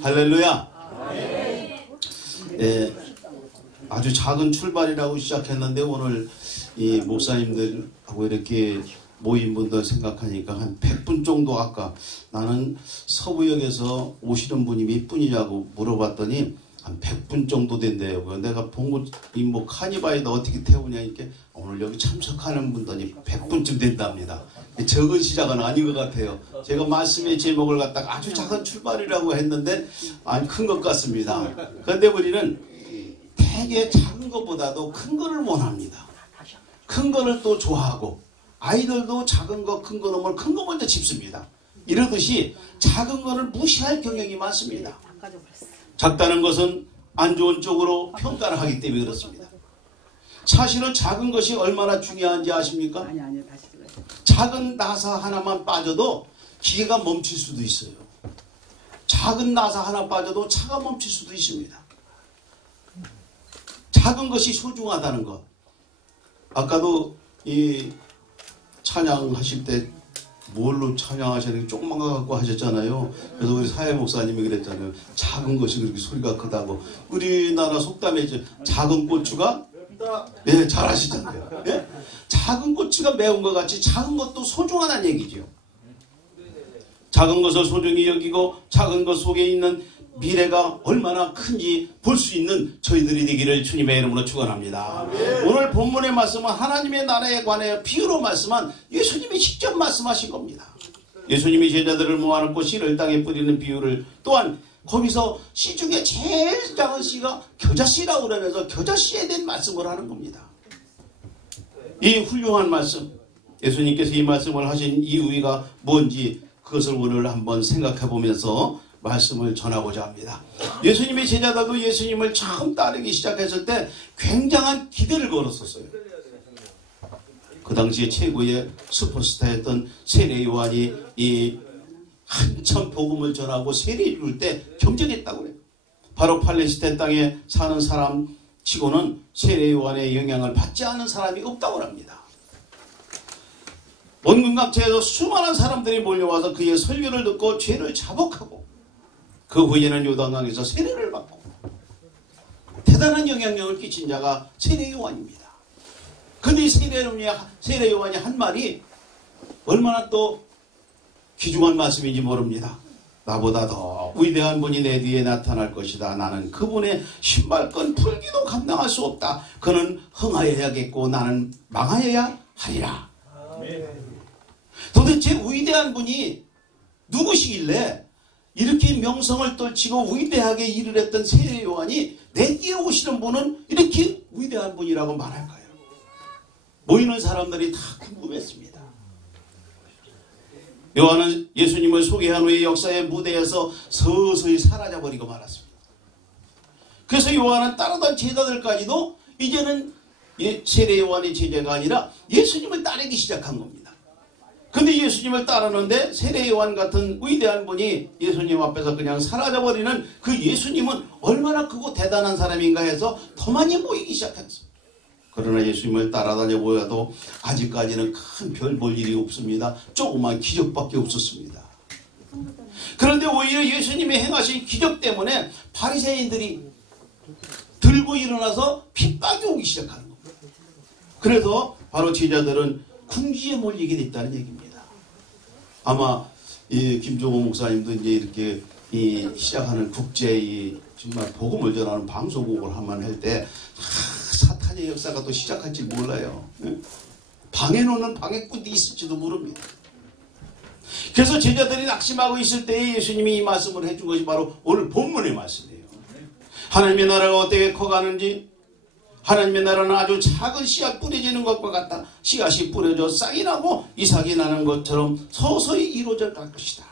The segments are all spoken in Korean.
할렐루야. 예, 아주 작은 출발이라고 시작했는데 오늘 이 목사님들하고 이렇게 모인 분들 생각하니까 한 100분 정도. 아까 나는 서부역에서 오시는 분이 몇 분이냐고 물어봤더니 한 100분 정도 된대요. 내가 본 거 이 뭐 카니발에다 어떻게 태우냐 이렇게 오늘 여기 참석하는 분들이 100분쯤 된답니다. 적은 시작은 아닌 것 같아요. 제가 말씀의 제목을 갖다가 아주 작은 출발이라고 했는데 아니 큰 것 같습니다. 그런데 우리는 되게 작은 것보다도 큰 거를 원합니다. 큰 거를 또 좋아하고 아이들도 작은 거 큰 거 놓으면 큰 거 먼저 집습니다. 이러듯이 작은 거를 무시할 경향이 많습니다. 작다는 것은 안 좋은 쪽으로 평가를 하기 때문에 그렇습니다. 사실은 작은 것이 얼마나 중요한지 아십니까? 작은 나사 하나만 빠져도 기계가 멈출 수도 있어요. 작은 나사 하나 빠져도 차가 멈출 수도 있습니다. 작은 것이 소중하다는 것. 아까도 이 찬양하실 때 뭘로 찬양하시는 게 조그만 거 갖고 하셨잖아요. 그래서 우리 사회 목사님이 그랬잖아요. 작은 것이 그렇게 소리가 크다고. 우리나라 속담에 작은 고추가 예, 잘 아시잖아요. 예? 작은 고추가 매운 것 같이 작은 것도 소중하다는 얘기죠. 작은 것을 소중히 여기고 작은 것 속에 있는 미래가 얼마나 큰지 볼 수 있는 저희들이 되기를 주님의 이름으로 축원합니다. 오늘 본문의 말씀은 하나님의 나라에 관하여 비유로 말씀한 예수님이 직접 말씀하신 겁니다. 예수님이 제자들을 모아놓고 씨를 땅에 뿌리는 비유를 또한 거기서 씨 중에 제일 작은 씨가 겨자씨라고 그러면서 겨자씨에 대한 말씀을 하는 겁니다. 이 훌륭한 말씀, 예수님께서 이 말씀을 하신 이유가 뭔지 그것을 오늘 한번 생각해 보면서 말씀을 전하고자 합니다. 예수님의 제자들도 예수님을 처음 따르기 시작했을 때 굉장한 기대를 걸었었어요. 그 당시에 최고의 슈퍼스타였던 세례 요한이 이 한참 복음을 전하고 세례 줄 때 경쟁했다고 해요. 바로 팔레스타인 땅에 사는 사람 치고는 세례 요한의 영향을 받지 않은 사람이 없다고 합니다. 원근각지에서 수많은 사람들이 몰려와서 그의 설교를 듣고 죄를 자복하고 그 후에는 요단강에서 세례를 받고 대단한 영향력을 끼친 자가 세례 요한입니다. 근데 이 세례 요한이 한 말이 얼마나 또 귀중한 말씀인지 모릅니다. 나보다 더 위대한 분이 내 뒤에 나타날 것이다. 나는 그분의 신발끈 풀기도 감당할 수 없다. 그는 흥하여야겠고 나는 망하여야 하리라. 도대체 위대한 분이 누구시길래 이렇게 명성을 떨치고 위대하게 일을 했던 세례 요한이 내 뒤에 오시는 분은 이렇게 위대한 분이라고 말할까요? 모이는 사람들이 다 궁금했습니다. 요한은 예수님을 소개한 후에 역사의 무대에서 서서히 사라져버리고 말았습니다. 그래서 요한은 따르던 제자들까지도 이제는 세례 요한의 제자가 아니라 예수님을 따르기 시작한 겁니다. 근데 예수님을 따르는데 세례 요한 같은 위대한 분이 예수님 앞에서 그냥 사라져버리는 그 예수님은 얼마나 크고 대단한 사람인가 해서 더 많이 모이기 시작했어요. 그러나 예수님을 따라다녀 보여도 아직까지는 큰 별 볼 일이 없습니다. 조그만 기적밖에 없었습니다. 그런데 오히려 예수님이 행하신 기적 때문에 바리새인들이 들고 일어나서 핍박이 오기 시작하는 겁니다. 그래서 바로 제자들은 궁지에 몰리게 됐다는 얘기입니다. 아마 이 김종호 목사님도 이제 이렇게 시작하는 국제 정말 복음을 전하는 방송국을 한번 할 때 사탄의 역사가 또 시작할지 몰라요. 방해 놓는 방해꾼이 있을지도 모릅니다. 그래서 제자들이 낙심하고 있을 때에 예수님이 이 말씀을 해준 것이 바로 오늘 본문의 말씀이에요. 하나님의 나라가 어떻게 커가는지, 하나님의 나라는 아주 작은 씨앗 뿌려지는 것과 같다. 씨앗이 뿌려져 싹이 나고 이삭이 나는 것처럼 서서히 이루어져 갈 것이다.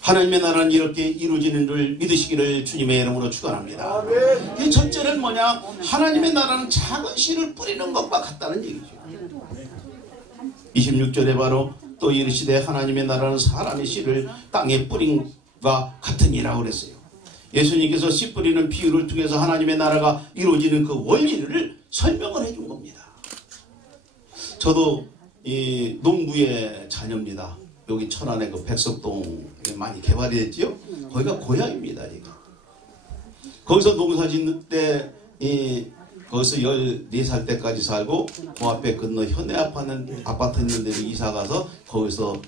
하나님의 나라는 이렇게 이루어지는 줄 믿으시기를 주님의 이름으로 축원합니다. 이 첫째는 뭐냐? 하나님의 나라는 작은 씨를 뿌리는 것과 같다는 얘기죠. 26절에 바로 또 이르시되 하나님의 나라는 사람의 씨를 땅에 뿌린 것과 같으니라고 그랬어요. 예수님께서 씨 뿌리는 비유를 통해서 하나님의 나라가 이루어지는 그 원리를 설명을 해준 겁니다. 저도 이 농부의 자녀입니다. 여기 천안에 그 백석동에 많이 개발이 됐지요. 거기가 고향입니다. 제가. 거기서 농사 짓는 때 거기서 14살 때까지 살고 그 앞에 건너 현대 아파트 있는 데로 이사 가서 거기서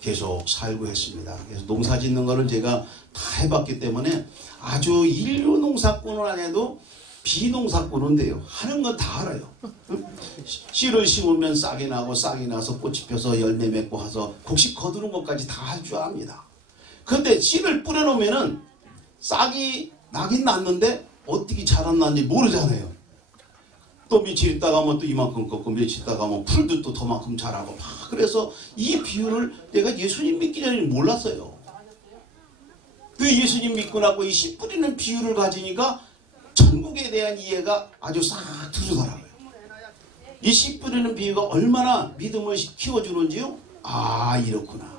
계속 살고 했습니다. 그래서 농사 짓는 거를 제가 다 해봤기 때문에 아주 인류 농사꾼은 안 해도 비농사꾼은 돼요. 하는 건 다 알아요. 씨를 심으면 싹이 나고 싹이 나서 꽃이 펴서 열매 맺고 해서 곡식 거두는 것까지 다 할 줄 압니다. 그런데 씨를 뿌려놓으면은 싹이 나긴 났는데 어떻게 자랐는지 모르잖아요. 또 며칠 있다가 하면 또 이만큼 꺾고 며칠 있다가 하면 풀도 또 더만큼 자라고 막 그래서 이 비유를 내가 예수님 믿기 전에 몰랐어요. 그 예수님 믿고 나고 이 씨 뿌리는 비유를 가지니까 천국에 대한 이해가 아주 싹 들어오더라고요. 이 씨 뿌리는 비유가 얼마나 믿음을 키워주는지요? 아 이렇구나.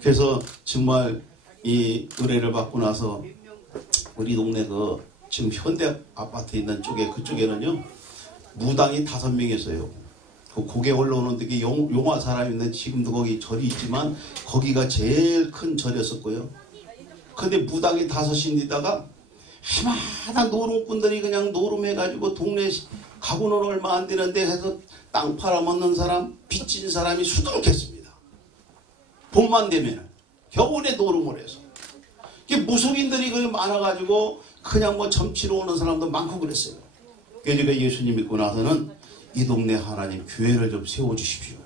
그래서 정말 이 은혜를 받고 나서 우리 동네 그 지금 현대 아파트 있는 쪽에 그쪽에는요 무당이 5명 있어요. 그 고개 올라오는 데게 용화 사람이 있는데 지금도 거기 절이 있지만 거기가 제일 큰 절이었었고요. 근데 무당이 5인데다가 해마다 노름꾼들이 그냥 노름해가지고 동네 가구는 얼마 안 되는데 해서 땅 팔아먹는 사람 빚진 사람이 수두룩했습니다. 봄만 되면 겨울에 노름을 해서 무속인들이 그 많아가지고 그냥 뭐 점치러 오는 사람도 많고 그랬어요. 그래서 제가 예수님 믿고 나서는 이 동네 하나님 교회를 좀 세워주십시오.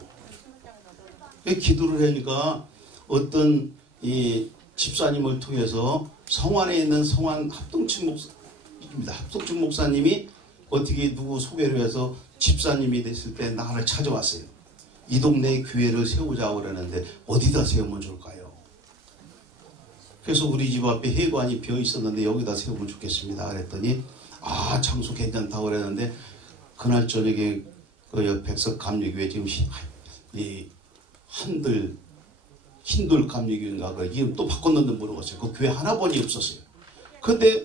기도를 하니까 어떤 이 집사님을 통해서 성안에 있는 성안 합동측 목사입니다. 합동측 목사님이 어떻게 누구 소개를 해서 집사님이 됐을 때 나를 찾아왔어요. 이 동네에 교회를 세우자고 그러는데 어디다 세우면 좋을까요? 그래서 우리 집 앞에 회관이 비어 있었는데 여기다 세우면 좋겠습니다. 그랬더니 아 장소 괜찮다고 그랬는데 그날 저녁에 그 백석 감리교회 지금 이 흰돌 감리교회인가 그 이름 또 바꿨는데 모르겠어요. 그 교회 하나뿐이 없었어요. 근데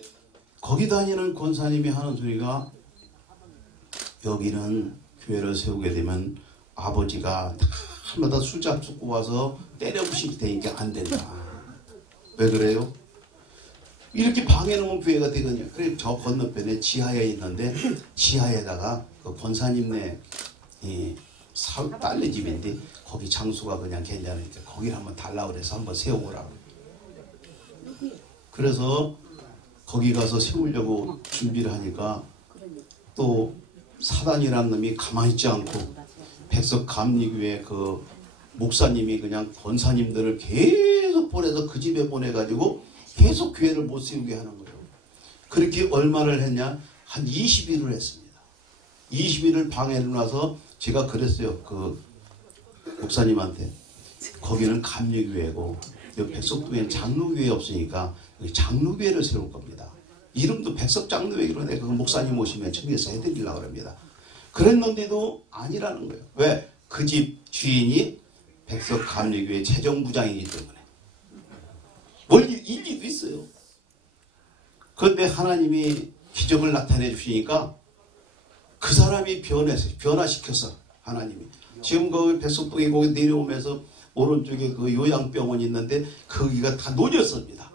거기 다니는 권사님이 하는 소리가 여기는 교회를 세우게 되면 아버지가 날마다 술잡수고 와서 때려부실 테니까 안 된다. 왜 그래요? 이렇게 방해놓으면 교회가 되거든요. 그래서 저 건너편에 지하에 있는데 지하에다가 그 권사님네 딸네 집인데 거기 장소가 그냥 괜찮으니까 거기를 한번 달라고 그래서 한번 세워보라고. 그래서 거기 가서 세우려고 준비를 하니까 또 사단이라는 놈이 가만히 있지 않고 백석 감리교회 그 목사님이 그냥 권사님들을 계속 보내서 그 집에 보내가지고 계속 교회를 못 세우게 하는 거예요. 그렇게 얼마를 했냐? 한 20일을 했습니다. 20일을 방해를 놔서 제가 그랬어요. 그 목사님한테 거기는 감리교회고 여기 백석동에는 장로교회 없으니까 장로교회를 세울 겁니다. 이름도 백석장로교회로 내가 그 목사님 오시면 청에서 해드리려고 합니다. 그랬는데도 아니라는 거예요. 왜? 그 집 주인이 백석감리교회 재정부장이기 때문에. 뭘 일리도 있어요. 그런데 하나님이 기적을 나타내 주시니까 그 사람이 변화시켜서 하나님이 지금 그 백석동에 거기 내려오면서 오른쪽에 그 요양병원이 있는데 거기가 다 논이었습니다.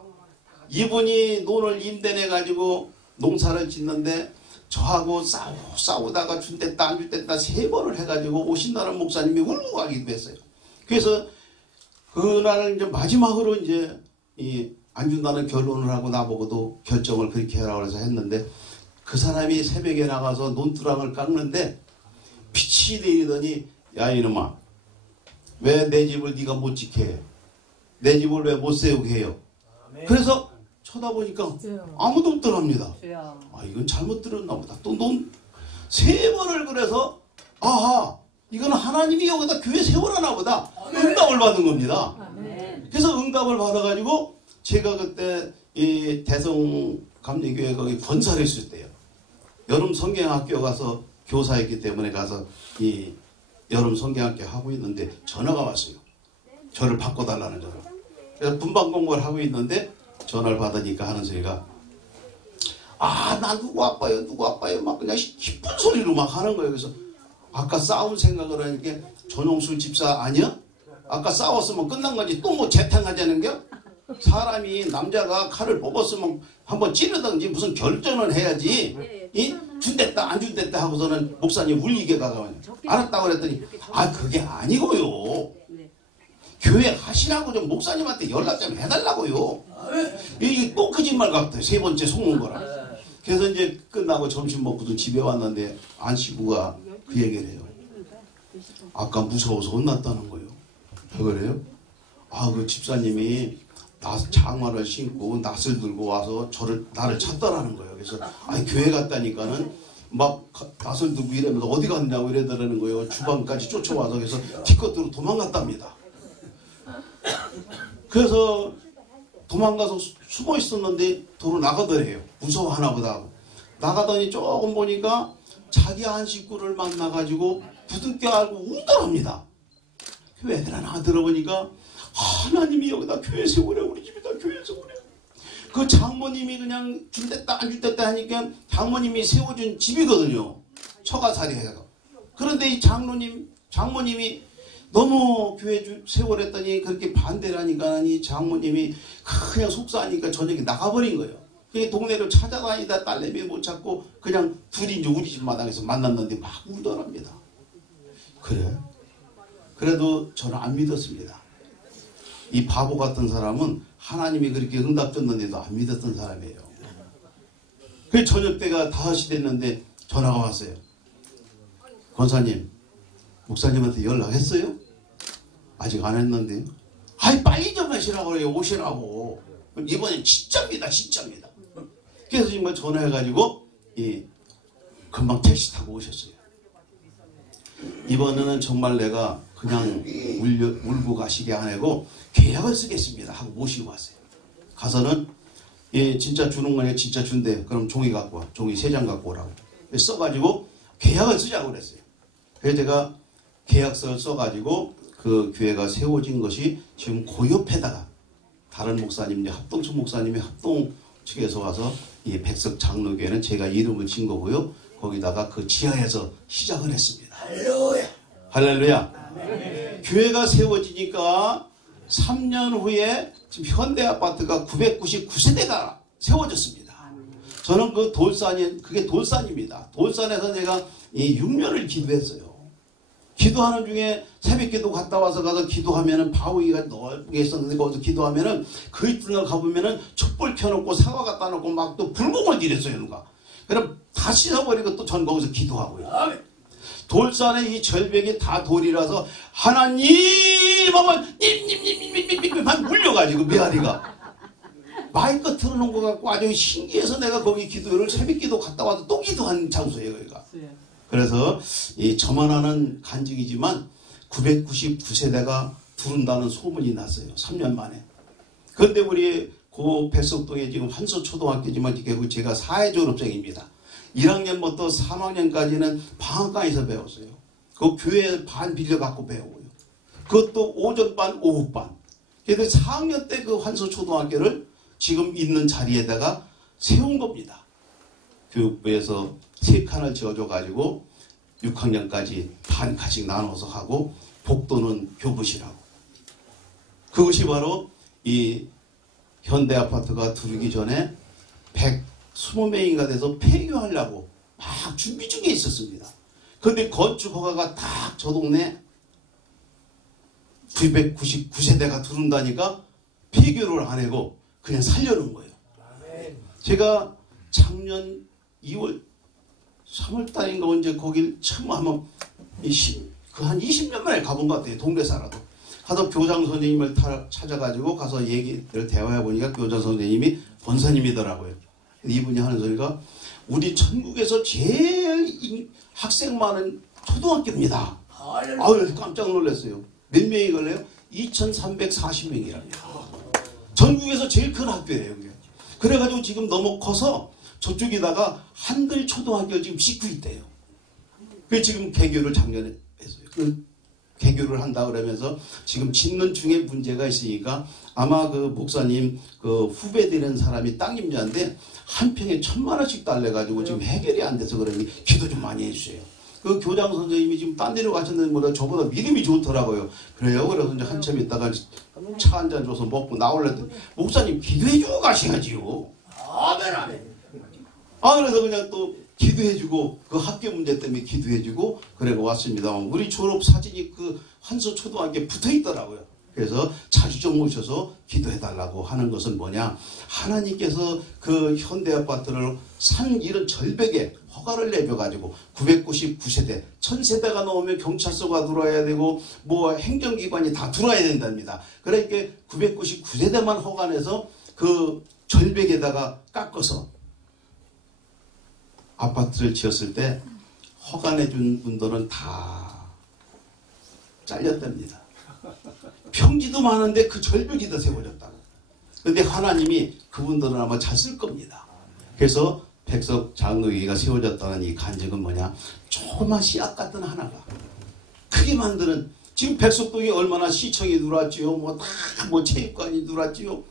이분이 논을 임대내 가지고 농사를 짓는데 저하고 싸우다가 준댔다 안 준댔다 3번을 해가지고 오신다는 목사님이 울고 가기도 했어요. 그래서 그날은 이제 마지막으로 이제 안 준다는 결론을 하고 나보고도 결정을 그렇게 해라고 해서 했는데 그 사람이 새벽에 나가서 논두랑을 깎는데 빛이 내리더니 야 이놈아 왜 내 집을 네가 못 지켜 해? 내 집을 왜 못 세우게 해요? 그래서 쳐다보니까 아무도 없더랍니다. 아 이건 잘못 들었나 보다. 또 논 3번을 그래서 아하 이건 하나님이 여기다 교회 세우라나 보다. 응답을 받은 겁니다. 그래서 응답을 받아가지고 제가 그때 이 대성감리교회 거기 권사를 했을 때요. 여름 성경학교 가서 교사였기 때문에 가서 이 여름 성경학교 하고 있는데 전화가 왔어요. 저를 바꿔달라는 전화. 그래서 분방 공부를 하고 있는데 전화를 받으니까 하는 소리가 아 나 누구 아빠요 막 그냥 기쁜 소리로 막 하는 거예요. 그래서 아까 싸운 생각을 하니까 전용수 집사 아니야? 아까 싸웠으면 끝난 거지 또 뭐 재탕하자는겨? 사람이 남자가 칼을 뽑았으면 한번 찌르든지 무슨 결정을 해야지. 이 준댔다 안 준댔다 하고서는 목사님 울리게 가가지고 알았다고 그랬더니 아 그게 아니고요. 교회 하시라고 좀 목사님한테 연락 좀 해달라고요. 이게 또 거짓말 같아요. 세 번째 속는 거라. 그래서 이제 끝나고 점심 먹고도 집에 왔는데 안식구가 그 얘기를 해요. 아까 무서워서 혼났다는 거예요. 왜 그래요? 아 그 집사님이 장화를 신고 낫을 들고 와서 나를 찾더라는 거예요. 그래서 교회 갔다니까는 막 낫을 들고 이러면서 어디 갔냐고 이러더라는 거예요. 주방까지 쫓아와서 그래서 기껏들어 도망갔답니다. 그래서 도망가서 숨어 있었는데 도로 나가더래요. 무서워하나 보다 하고. 나가더니 조금 보니까 자기 한 식구를 만나가지고 부둥켜 알고 울더랍니다. 왜 그러나 들어보니까 하나님이 여기다 교회 세우래. 우리 집에다 교회 세우래. 그 장모님이 그냥 준댔다 안 준댔다 하니까 장모님이 세워준 집이거든요. 처가살이 해서. 그런데 이 장모님이 너무 교회 세우랬더니 그렇게 반대를 하니까 이 장모님이 그냥 속상하니까 저녁에 나가버린 거예요. 동네로 찾아다니다 딸내미 못 찾고 그냥 둘이 이제 우리 집 마당에서 만났는데 막 울더랍니다. 그래? 그래도 저는 안 믿었습니다. 이 바보 같은 사람은 하나님이 그렇게 응답 줬는데도 안 믿었던 사람이에요. 그 저녁 때가 5시 됐는데 전화가 왔어요. 권사님, 목사님한테 연락했어요? 아직 안 했는데. 아이 빨리 좀 하시라고 그래요. 오시라고. 이번엔 진짜입니다. 진짜입니다. 그래서 지금 전화해가지고 금방 택시 타고 오셨어요. 이번에는 정말 내가 그냥 울고 가시게 안 하고 계약을 쓰겠습니다 하고 모시고 왔어요. 가서는 진짜 주는 거냐 진짜 준대. 그럼 종이 갖고 와. 종이 3장 갖고 오라고. 써가지고 계약을 쓰자고 그랬어요. 그래서 제가 계약서를 써가지고 그 교회가 세워진 것이 지금 그 옆에다가 다른 목사님, 합동측 목사님이 합동 측에서 와서 이 백석 장로교회는 제가 이름을 진 거고요. 거기다가 그 지하에서 시작을 했습니다. 할렐루야. 할렐루야. 네. 교회가 세워지니까 3년 후에 지금 현대아파트가 999세대가 세워졌습니다. 저는 그 그게 돌산입니다. 돌산에서 제가 6년을 기도했어요. 기도하는 중에 새벽기도 갔다 와서 가서 기도하면은 바위가 넓게 있었는데 거기서 기도하면은 그 이튿날 가보면은 촛불 켜놓고 사과 갖다 놓고 막 또 불공을 지렸어요 누가. 그럼 다 씻어버리고 또 전 거기서 기도하고요. 돌산의 이 절벽이 다 돌이라서 하나님 하면 님님님님님님님만 물려가지고 메아리가 마이크 틀어놓은 것 같고 아주 신기해서 내가 거기 기도를 새벽기도 갔다 와서 또 기도한 장소예요 거기가. 그래서 저만 아는 간증이지만 999세대가 부른다는 소문이 났어요. 3년 만에. 그런데 우리 그 백석동에 지금 한서초등학교지만 제가 사회 졸업생입니다. 1학년부터 3학년까지는 방학간에서 배웠어요. 그 교회 반 빌려갖고 배우고요. 그것도 오전반, 오후반. 그래서 4학년 때 그 한서초등학교를 지금 있는 자리에다가 세운 겁니다. 교육부에서 3칸을 지어줘가지고 6학년까지 반칸씩 나눠서 하고 복도는 교부실하고. 그것이 바로 이 현대아파트가 들어오기 전에 120명인가 돼서 폐교하려고 막 준비 중에 있었습니다. 그런데 건축허가가 딱 저 동네 999세대가 들어온다니까 폐교를 안 하고 그냥 살려놓은 거예요. 제가 작년 2월 3월달인가 언제 거길 처음 한번 한 20년 만에 가본 것 같아요. 동네 살아도. 가서 교장 선생님을 찾아가지고 가서 얘기를 대화해보니까 교장 선생님이 권사님이더라고요. 이분이 하는 소리가 우리 천국에서 제일 학생 많은 초등학교입니다. 아유 깜짝 놀랐어요. 몇 명이 걸려요? 2340명이랍니다. 전국에서 제일 큰 학교예요. 그래가지고 지금 너무 커서 저쪽에다가 한글 초등학교를 지금 짓고 있대요. 그 지금 개교를 작년에 했어요. 그 개교를 한다 그러면서 지금 짓는 중에 문제가 있으니까 아마 그 목사님 그 후배 되는 사람이 땅임자인데 한 평에 1000만 원씩 달래가지고 지금 해결이 안 돼서 그러니 기도 좀 많이 해주세요. 그 교장 선생님이 지금 딴 데로 가셨는데 뭐라 저보다 믿음이 좋더라고요. 그래요. 그래서 이제 한참 있다가 차 한 잔 줘서 먹고 나올랬더니 목사님 기도해주고 가셔야지요. 아멘. 그래서 그냥 또 기도해주고 그 학교 문제 때문에 기도해주고 그러고 왔습니다. 우리 졸업 사진이 그 환서 초등학교에 붙어 있더라고요. 그래서 자주 좀 오셔서 기도해달라고 하는 것은 뭐냐, 하나님께서 그 현대아파트를 산 이런 절벽에 허가를 내려가지고 999세대 1000세대가 넘으면 경찰서가 들어와야 되고 뭐 행정기관이 다 들어와야 된답니다. 그러니까 999세대만 허가내서 그 절벽에다가 깎아서 아파트를 지었을 때 허가내준 분들은 다 잘렸답니다. 평지도 많은데 그 절벽이 더 세워졌다고. 그런데 하나님이 그분들은 아마 잘 쓸 겁니다. 그래서 백석 장로교회가 세워졌다는 이 간증은 뭐냐, 조그만 씨앗 같은 하나가 크게 만드는, 지금 백석동이 얼마나 시청이 들어왔지요. 뭐 다 뭐 체육관이 들어왔지요.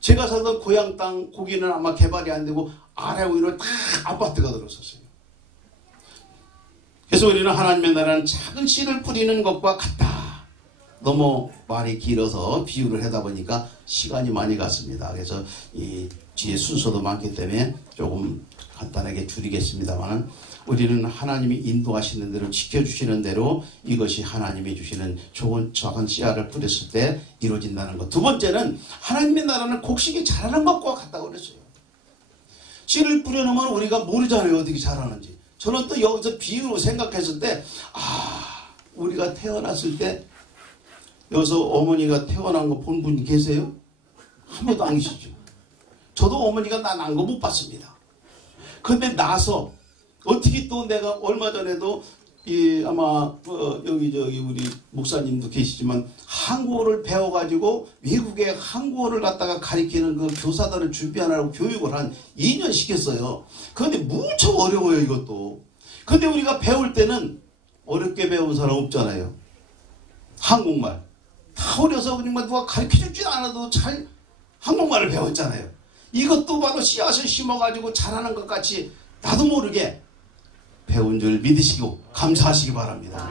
제가 살던 고향 땅 거기는 아마 개발이 안 되고 아래 위로 다 아파트가 들어섰어요. 그래서 우리는 하나님의 나라는 작은 씨를 뿌리는 것과 같다. 너무 말이 길어서 비유를 하다 보니까 시간이 많이 갔습니다. 그래서 이 뒤에 순서도 많기 때문에 조금 간단하게 줄이겠습니다만, 우리는 하나님이 인도하시는 대로 지켜주시는 대로 이것이 하나님이 주시는 좋은 작은 씨앗을 뿌렸을 때 이루어진다는 것. 두 번째는 하나님의 나라는 곡식이 자라는 것과 같다고 그랬어요. 씨를 뿌려놓으면 우리가 모르잖아요, 어떻게 자라는지. 저는 또 여기서 비유로 생각했을 때, 우리가 태어났을 때 여기서 어머니가 태어난 거 본 분이 계세요? 한 번도 안 계시죠. 저도 어머니가 나 난 거 못 봤습니다. 근데 나서 어떻게 또 내가 얼마 전에도 아마 여기 우리 목사님도 계시지만 한국어를 배워가지고 외국에 한국어를 갖다가 가리키는 그 교사들을 준비하느라고 교육을 한 2년 시켰어요. 그런데 무척 어려워요, 이것도. 근데 우리가 배울 때는 어렵게 배운 사람 없잖아요. 한국말 다 어려서 그냥 누가 가르쳐주지 않아도 잘 한국말을 배웠잖아요. 이것도 바로 씨앗을 심어가지고 자라는 것 같이 나도 모르게 배운 줄 믿으시고 감사하시기 바랍니다.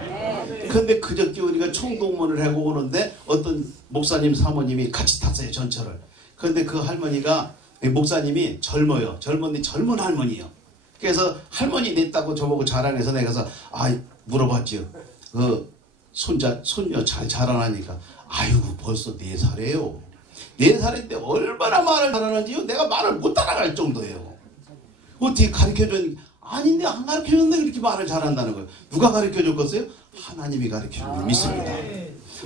그런데 그저께 우리가 총동원을 하고 오는데 어떤 목사님 사모님이 같이 탔어요, 전철을. 그런데 그 할머니가, 목사님이 젊어요. 젊은데 젊은 할머니요. 그래서 할머니 냈다고 저보고 자랑해서 내가 가서 물어봤지요. 손녀 잘 자라나니까, 아이고 벌써 4살이에요. 4살인데 얼마나 말을 잘하는지요. 내가 말을 못 따라갈 정도예요. 어떻게 가르쳐줬는지. 아닌데 안 가르쳐줬는데 그렇게 말을 잘한다는 거예요. 누가 가르쳐줬겠어요? 하나님이 가르쳐준 줄 믿습니다.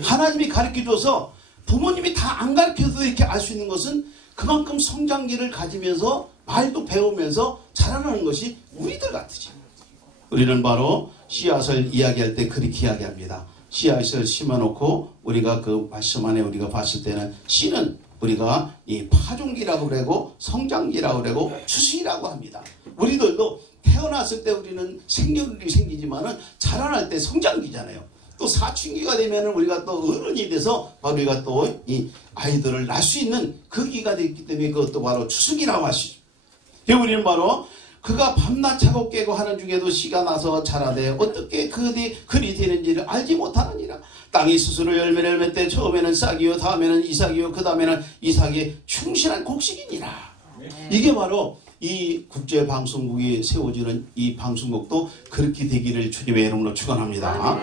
하나님이 가르쳐줘서 부모님이 다 안 가르쳐도 이렇게 알 수 있는 것은 그만큼 성장기를 가지면서 말도 배우면서 자라나는 것이 우리들 같으죠. 우리는 바로 씨앗을 이야기할 때 그렇게 이야기합니다. 씨앗을 심어놓고 우리가 그 말씀 안에 우리가 봤을 때는 씨는 우리가 이 파종기라고 그러고 성장기라고 그러고 추수기라고 합니다. 우리들도 태어났을 때 우리는 생년월일이 생기지만은 자라날 때 성장기잖아요. 또 사춘기가 되면은 우리가 또 어른이 돼서 바로 우리가 또 이 아이들을 낳을 수 있는 그 기가 되기 때문에 그것도 바로 추수기라고 하시죠. 우리는 바로 그가 밤낮 자고 깨고 하는 중에도 씨가 나서 자라되 어떻게 그리 되는지를 알지 못하느니라. 땅이 스스로 열매를 맺되 처음에는 싹이요 다음에는 이삭이요 그 다음에는 이삭이 충실한 곡식이니라. 이게 바로 이 국제방송국이 세워지는 이 방송국도 그렇게 되기를 주님의 이름으로 축원합니다.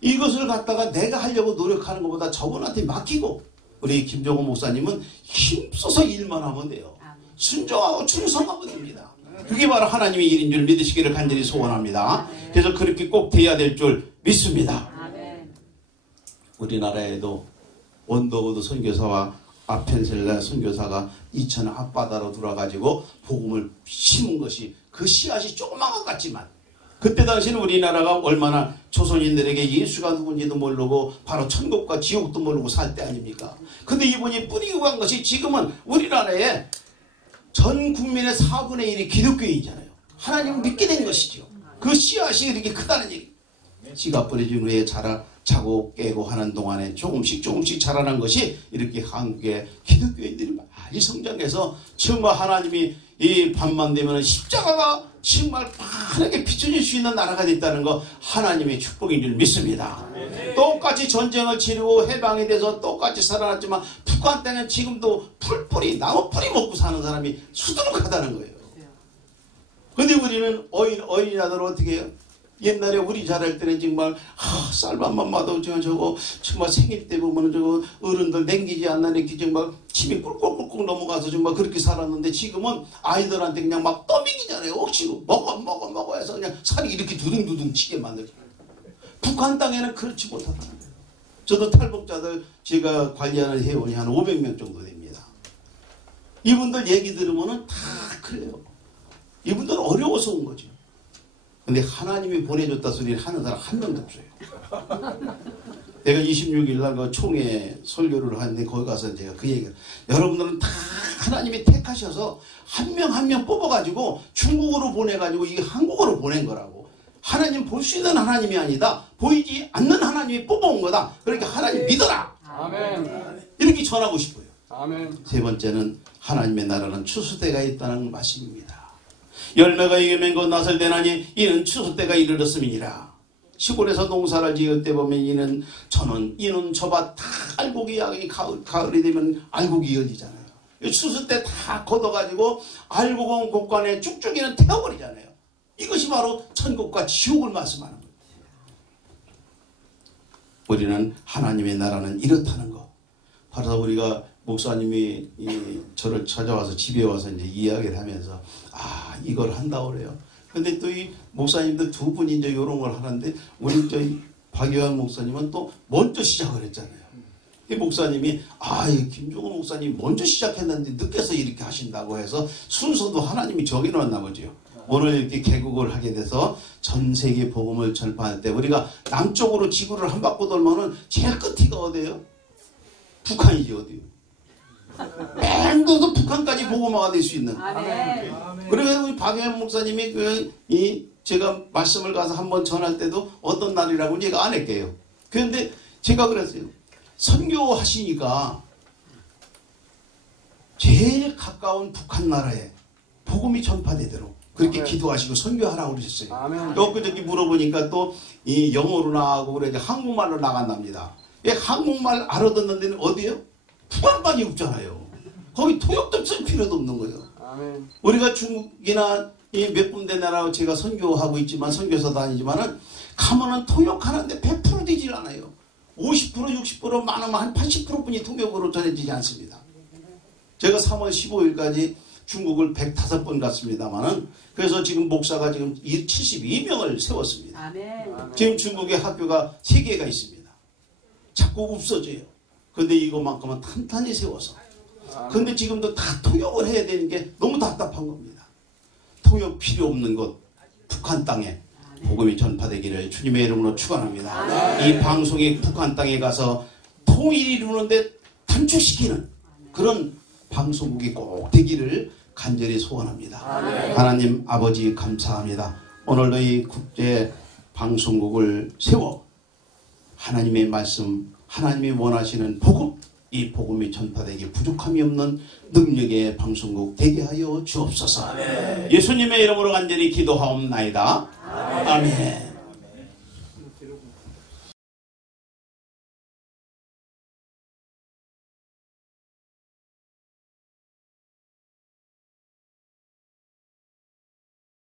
이것을 갖다가 내가 하려고 노력하는 것보다 저분한테 맡기고, 우리 김종호 목사님은 힘써서 일만 하면 돼요. 순종하고 충성하면 됩니다. 그게 바로 하나님의 일인 줄 믿으시기를 간절히 소원합니다. 그래서 그렇게 꼭 돼야 될 줄 믿습니다. 우리나라에도 원더우드 선교사와 아펜셀라 선교사가 2000 앞바다로 들어가지고 복음을 심은 것이, 그 씨앗이 조그만 것 같지만 그때 당시는 우리나라가 얼마나 조선인들에게 예수가 누군지도 모르고 바로 천국과 지옥도 모르고 살 때 아닙니까? 근데 이분이 뿌리고 간 것이 지금은 우리나라에 전 국민의 4분의 1이 기독교인이잖아요. 하나님을 믿게 된 것이죠. 그 씨앗이 이렇게 크다는 얘기. 씨가 뿌려진 후에 자고 깨고 하는 동안에 조금씩 자라난 것이 이렇게 한국의 기독교인들이 많이 성장해서 정말 하나님이 이 밤만 되면 십자가가 정말 막 환하게 비춰질 수 있는 나라가 됐다는 거 하나님의 축복인 줄 믿습니다. 똑같이 전쟁을 치르고 해방이 돼서 똑같이 살아났지만 북한 땅은 지금도 풀뿌리 나무 뿌리 먹고 사는 사람이 수두룩하다는 거예요. 근데 우리는 어린아들 어떻게 해요? 옛날에 우리 자랄 때는 정말 쌀밥만 마도 저거 정말 생일 때 보면 저거 어른들 냉기지 않나니까 정말 침이 꿀꿀꿀꿀 넘어가서 정말 그렇게 살았는데 지금은 아이들한테 그냥 막 떠먹이잖아요. 억지로 먹어 해서 그냥 살이 이렇게 두둥두둥 치게 만들죠. 북한 땅에는 그렇지 못하다. 저도 탈북자들 제가 관리하는 회원이 한 500명 정도 됩니다. 이분들 얘기 들으면은 다 그래요. 이분들은 어려워서 온 거죠. 근데 하나님이 보내줬다 소리를 하는 사람 한 명도 없어요. 내가 26일 날 그 총회 설교를 하는데 거기 가서 제가 그 얘기를 여러분들은 다 하나님이 택하셔서 한 명 한 명 뽑아가지고 중국으로 보내가지고 이게 한국으로 보낸 거라고. 하나님 볼 수 있는 하나님이 아니다. 보이지 않는 하나님이 뽑아온 거다. 그러니까 하나님 믿어라. 아멘. 이렇게 전하고 싶어요. 아멘. 세 번째는 하나님의 나라는 추수때가 있다는 말씀입니다. 열매가 익으면 곧 낫을 되나니 이는 추수때가 이르렀음이니라. 시골에서 농사를 지을 때 보면 이는 저밭 다 알곡이 가을이 되면 알곡이 이어지잖아요. 추수때 다 걷어가지고 알곡은 곡간에 쭉쭉이는 태워버리잖아요. 이것이 바로 천국과 지옥을 말씀하는 거예요. 우리는 하나님의 나라는 이렇다는 거. 바로 우리가 목사님이 저를 찾아와서 집에 와서 이제 이야기를 하면서 이걸 한다고 그래요. 근데 또 이 목사님들 두 분이 이제 이런 걸 하는데 우리 저희 박유한 목사님은 또 먼저 시작을 했잖아요. 이 목사님이 이 김종호 목사님 먼저 시작했는데 늦게서 이렇게 하신다고 해서 순서도 하나님이 정해놓았나 보죠. 오늘 이렇게 개국을 하게 돼서 전 세계 복음을 전파할 때 우리가 남쪽으로 지구를 한 바퀴 돌면은 제일 끝이가 어디예요? 북한이지 어디요? 뺑도서 북한까지 복음화가 될 수 있는. 그래서 우리 박유한 목사님이 제가 말씀을 가서 한번 전할 때도 어떤 날이라고 얘가 안 할게요. 그런데 제가 그랬어요. 선교하시니까 제일 가까운 북한 나라에 복음이 전파되도록 그렇게 기도하시고 선교하라고 그러셨어요. 엊그저께 물어보니까 또 이 영어로 나가고 그래 한국말로 나간답니다. 한국말 알아듣는 데는 어디예요? 북한밖에 없잖아요. 거기 통역도 쓸 필요도 없는 거예요. 아멘. 우리가 중국이나 몇 군데 나라 제가 선교하고 있지만 선교사 다니지만은 가면은 통역하는데 100% 되질 않아요. 50% 60% 많으면 한 80%뿐이 통역으로 전해지지 않습니다. 제가 3월 15일까지 중국을 105번 갔습니다만은 그래서 지금 목사가 지금 72명을 세웠습니다. 아멘. 지금 중국에 학교가 3개가 있습니다. 자꾸 없어져요. 근데 이것만큼은 탄탄히 세워서. 근데 지금도 다 통역을 해야 되는 게 너무 답답한 겁니다. 통역 필요 없는 곳 북한 땅에 복음이 전파되기를 주님의 이름으로 축원합니다. 이 방송이 북한 땅에 가서 통일이 이루는데 단축시키는 그런 방송국이 꼭 되기를 간절히 소원합니다. 하나님 아버지 감사합니다. 오늘도 이 국제 방송국을 세워 하나님의 말씀 하나님이 원하시는 복음 이 복음이 전파되기 부족함이 없는 능력의 방송국 되게 하여 주옵소서. 예수님의 이름으로 간절히 기도하옵나이다. 아멘.